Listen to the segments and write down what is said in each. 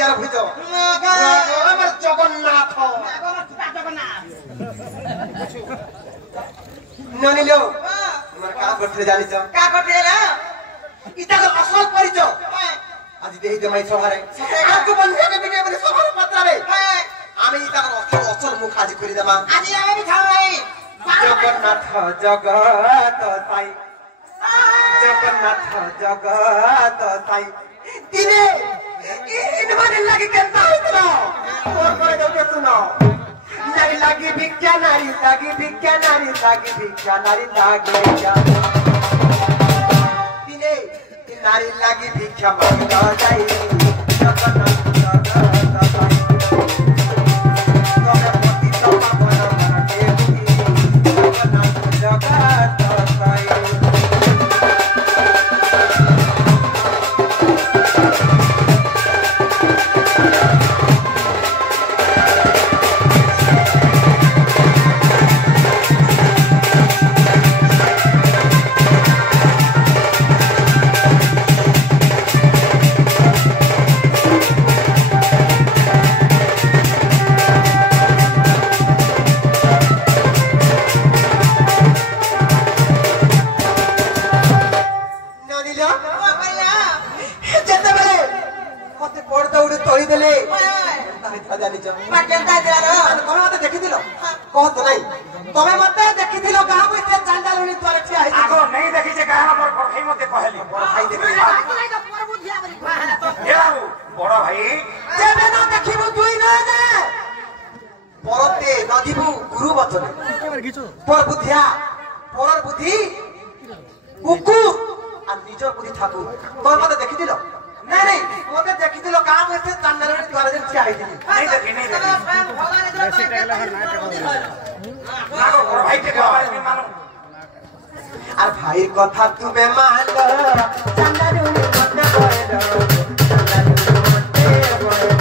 দিয়ার ভুজ আমার জগন্নাথ ননিলো তোমার কা করতে জানিছ কা করতে না ইটা তো আসল পরিচয় আজি দেই দেমাই সহারে আজকে বন্ধুকে বিনে বলে সহারে পাত্রাবে আমি ইটা আসল আসল মুখ আজি করি দেমা আজি আমি খাওয়াই জগন্নাথ জগত সাই জগন্নাথ জগত সাই দিনে ইন মানে লাগি কেনতা হইছিল ওর কই দাও শুনো নারী লাগি ভিক্ষা নারী লাগি ভিক্ষা নারী লাগি ভিক্ষা নারী লাগে দিনে নারী লাগি ভিক্ষা মাগিলা যাই জগন্নাথ জগত সাই তোমরা পতি তোমা বড় মনে জগন্নাথ জগত সাই আর ভাই কথা তুমি মানো চান্দারুনি মতে বড় চান্দারুনি মতে বড়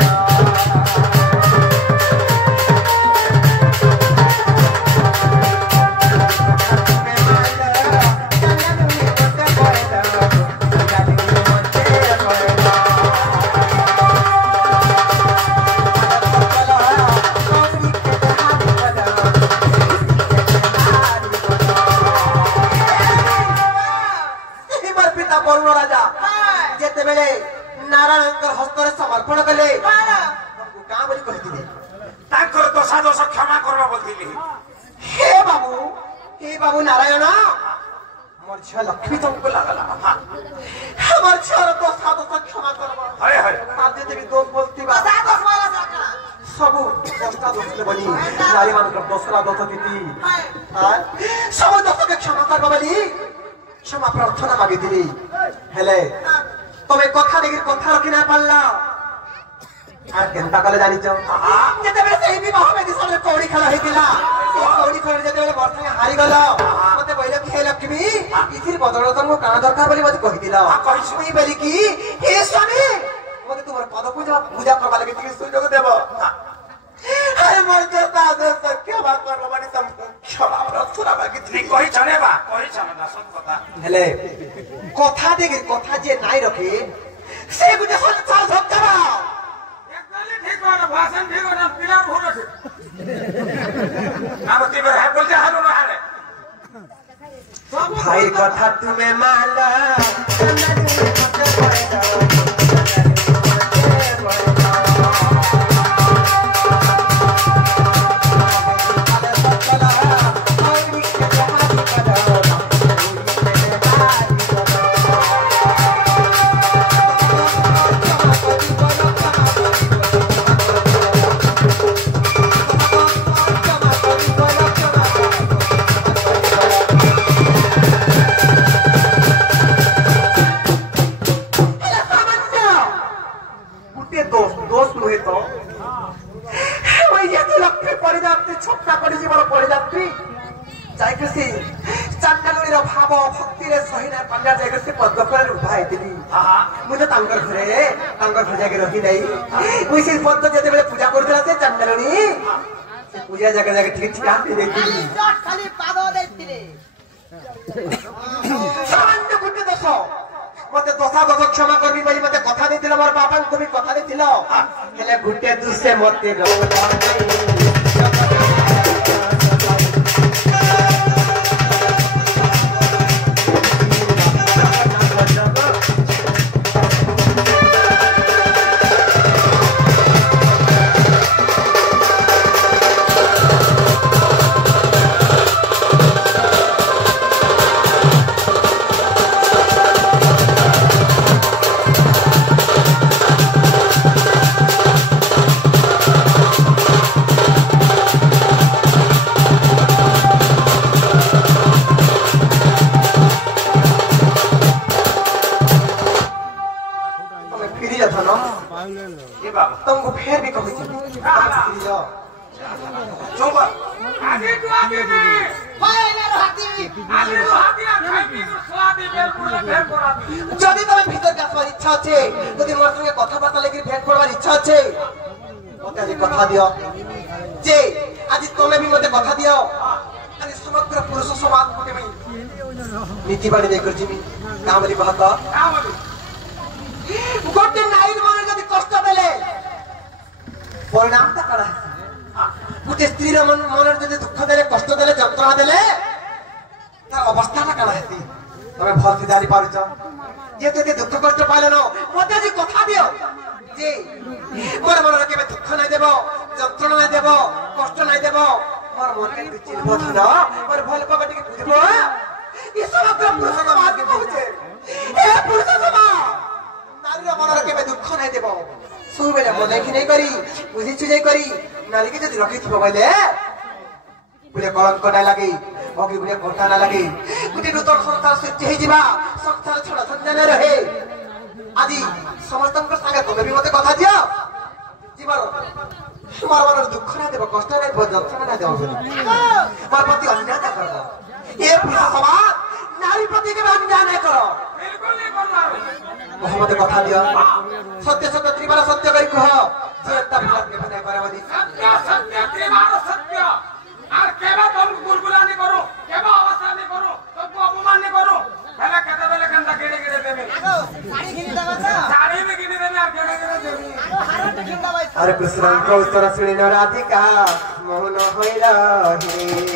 लक्ष्मी तुमको लगला हमार छोरा तो सादो से क्षमा करबो हाय हाय आज जे भी दोष बोलती बा दोष वाला जाका सब दोस्ता दोष ले बनी नारी मान को दोसरा दोष दीती हाय सब दोष के क्षमा करबो बली क्षमा प्रार्थना मागी दिली हेले तमे कथा देखि कथा रखि ना पाल्ला আর কেনতা কলে জানিছ যেতে বেলে সেই বিবাহ বেদি সলে কৌড়ি খেলা হইতিলা এই কৌড়ি খেলা যেতে বেলে বর্তমানে হারি গল মতে কইল কি হে লক্ষ্মী ইথির বদলত মো কানা দরকার বলি মতে কহিতিলা কইছুই বলি কি হে স্বামী মতে তোমার পদ পূজা করবা লাগি কি সুযোগ দেব আরে মোর যে দাদা ক্ষমা করব মানে তম ক্ষমা প্রার্থনা মাগি তুমি কইছনে বা কইছনে না সত কথা হেলে কথা দেখে কথা যে নাই রাখে সে গুজে সব চাল ধরবা ঠিক না ভাষণ ঠিক না পিলার ভুল আছে আর তুমি হ্যাঁ বলতে হারো না আরে ভাই কথা তুমি মালা তুমি মতে করে দাও पूजा करते चंदनी पूजा जगह जगह ठीक ठिकान खाली पाद सामान्य गुटे दोष मते दोसा दोस क्षमा करबी बोली मते कथा देथिलो मोर बापा को भी कथा देथिलो हेले गुटे दुसे मते तुमको फिर भी कहूँ जदि तुम भीतर आसवार इच्छा अच्छे जदि मोर संगे कथबार्ता लेकिन भेट करवार इच्छा अच्छे मत आज कथा दियो जे आज तुम भी मत कथा दियो आज समग्र पुरुष समाज मते नीति बाड़ी देकर जीवी कामली बात गोटे नाई मन जदि कष्ट देले परिणाम ता करा गोटे स्त्री मन जदि दुख देले कष्ट देले जंत्रणा देले तार अवस्था ता करा हेती तमे भलती जारी पारुछ जे ते दुख कष्ट पाले न मते जे कथा दियो जे मोर मन केबे दुख नै देबो जंत्रणा नै देबो कष्ट नै देबो मोर मन के चिलबो धन मोर भल पाबा के बुझबो ई समग्र पुरुष समाज के पहुंचे ए पुरुष समाज नारी मन केबे दुख नै देबो सब बेला मन कि नै करी बुझी चुझै करी नारी के जदि रखि थबो बले बुले कलंक नै लागि अगी बुले घटा नै लागि गुटे नूतन संसार सृष्टि हे जिबा संसार छोड़ा संजय नै रहे आदि समस्तंक संगे तमे भी मते कथा दियो जीवन तुम्हार मन दुख नै देबो कष्ट नै देबो जंत्रणा नै देबो मोर प्रति अन्याय कर दो ए पुरुष समाज नारी प्रति के अन्याय नै करो बिल्कुल नै करना मोहम्मद कथा दियो सत्य सत्य त्रिबार सत्य करी कह जे तब बात के बने परवदी सत्य सत्य त्रिबार सत्य आर केबा तुम गुलगुलानी करो केबा अवस्था नहीं करो तुमको अपमान नहीं करो पहले कहते बेले कंदा गेड़े गेड़े देबे साड़ी गिनी देबा साड़ी में गिनी देबे आर गेड़े गेड़े देबे अरे कृष्ण को उत्तर सुनी न राधिका मोहन होइला हे